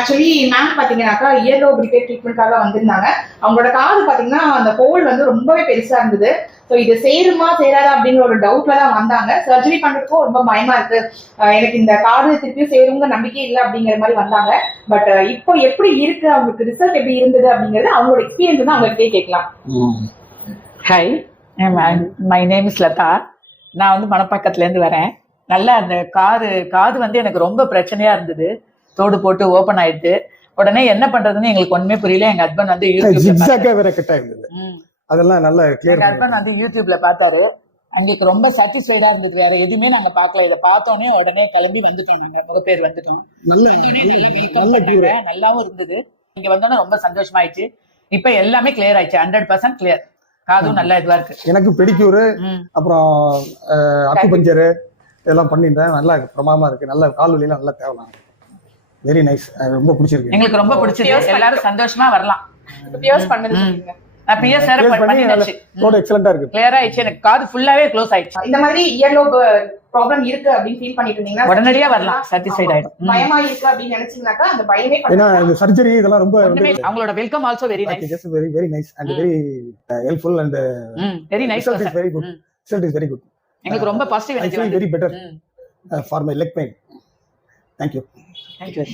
Actually ma'am பாத்தீங்கன்னாக்கா இயர்லோ repair ட்ரீட்மெண்ட்காக வந்திருந்தாங்க. அவங்களோட காது பாத்தீங்கன்னா அந்த ஹோல் வந்து ரொம்பவே பெருசா இருந்தது. ஸோ இது சேருமா சேராதா அப்படிங்கிற ஒரு டவுட்ல தான் வந்தாங்க. சர்ஜரி பண்றதுக்கும் ரொம்ப பயமா இருக்கு, எனக்கு இந்த காது திருப்பியும் சேருங்க நம்பிக்கை இல்லை அப்படிங்கிற மாதிரி வந்தாங்க. பட் இப்போ எப்படி இருக்கு, அவங்களுக்கு ரிசல்ட் எப்படி இருந்தது அப்படிங்கிறது அவங்களோட எக்ஸ்பீரியன்ஸ் தான் அவங்ககிட்டே கேட்கலாம். Hi, my name is Latha. நான் வந்து மணப்பாக்கத்துல இருந்து வரேன். நல்லா அந்த காது வந்து எனக்கு ரொம்ப பிரச்சனையா இருந்தது. தோடு போட்டு ஓபன் ஆயிடுது. உடனே என்ன பண்றதுன்னு எங்களுக்கு ஒண்ணுமே புரியல. எங்க ஹஸ்பண்ட் வந்து அதெல்லாம் நல்லா கிளியர். ஹஸ்பண்ட் வந்து யூடியூப்ல பார்த்தாரு. எங்களுக்கு ரொம்ப சாட்டிஸ்ஃபைடா இருந்தது. வேற எதுவுமே நாங்க பார்க்கல. இதை பார்த்தோன்னே உடனே கிளம்பி வந்துட்டோம். நாங்க முகப்பேர் வந்துட்டோம். நல்லாவும் இருந்தது. இங்க வந்தோன்னே ரொம்ப சந்தோஷமாயிடுச்சு. இப்ப எல்லாமே கிளியர் ஆயிடுச்சு. 100% கிளியர். காதும் நல்லா இதுவா இருக்கு. எனக்கு பெடிக்யூர், அப்புறம் அக்குபஞ்சர் இதெல்லாம் பண்ணிட்டேன். நல்லா பிரமாதமா இருக்கு. நல்ல கால் வலியெல்லாம் நல்லா தேவலாம். Very nice. ரொம்ப பிடிச்சிருக்கு. எங்களுக்கு ரொம்ப பிடிச்சிருக்கு. எல்லாரும் சந்தோஷமா வரலாம். பியர்ஸ் பண்ணது எக்ஸலென்ட்டா இருக்கு. கிளியர் ஆயிடுச்சு. எனக்கு காது ஃபுல்லாவே க்ளோஸ் ஆயிடுச்சு. இந்த மாதிரி இயர்லோ ப்ராப்ளம் இருக்கு அப்படின்னு ஃபீல் பண்ணிட்டு இருந்தீங்கன்னா உடனடியா வரலாம். சாட்டிஸ்ஃபைட் ஆயிடும். பயமா இருக்கு அப்படின்னு நினைச்சீங்கன்னாக்கா அந்த பயமே ஏன்னா இந்த சர்ஜரி இதெல்லாம் ரொம்ப அவங்களோட welcome also very nice. Very nice and very helpful and very nice. Result is very good. Result is very good. எங்களுக்கு ரொம்ப positive energy. Very better for my leg pain. Thank you. Thank you.